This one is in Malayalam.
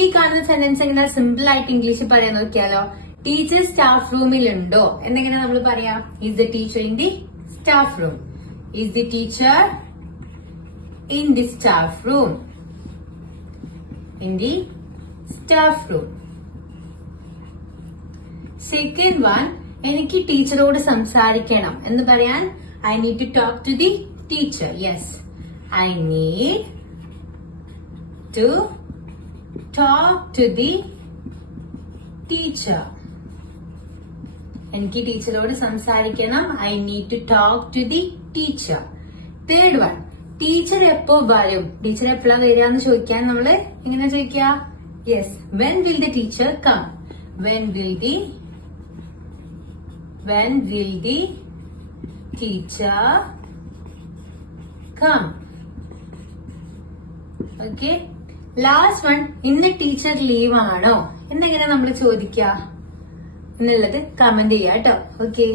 ഈ കാണുന്ന സെന്റൻസ് എങ്ങനെ സിമ്പിൾ ആയിട്ട് ഇംഗ്ലീഷിൽ പറയാൻ നോക്കിയാലോ? ടീച്ചർ സ്റ്റാഫ് റൂമിലുണ്ടോ എന്നെങ്ങനെ നമ്മൾ പറയാം? Is the teacher in the staff room? Is the teacher in the staff room? In the staff room. Second one, എനിക്ക് ടീച്ചറോട് സംസാരിക്കണം എന്ന് പറയാൻ I need to talk to the teacher. Yes, I need to talk to the teacher. എനിക്ക് ടീച്ചറോട് സംസാരിക്കണം. I need to talk to the teacher. Third one, teacher എപ്പോ വരും? ടീച്ചർ എപ്പോഴാ വരിക എന്ന് ചോദിക്കാൻ നമ്മള് എങ്ങനെ ചോദിക്കുക? Yes, when will the teacher come? When will the teacher come? Okay. Last one, ഇന്ന് ടീച്ചർ ലീവ് ആണോ എന്നെങ്ങനെ നമ്മൾ ചോദിക്കുക എന്നുള്ളത് കമന്റ് ചെയ്യാം കേട്ടോ. ഓക്കെ.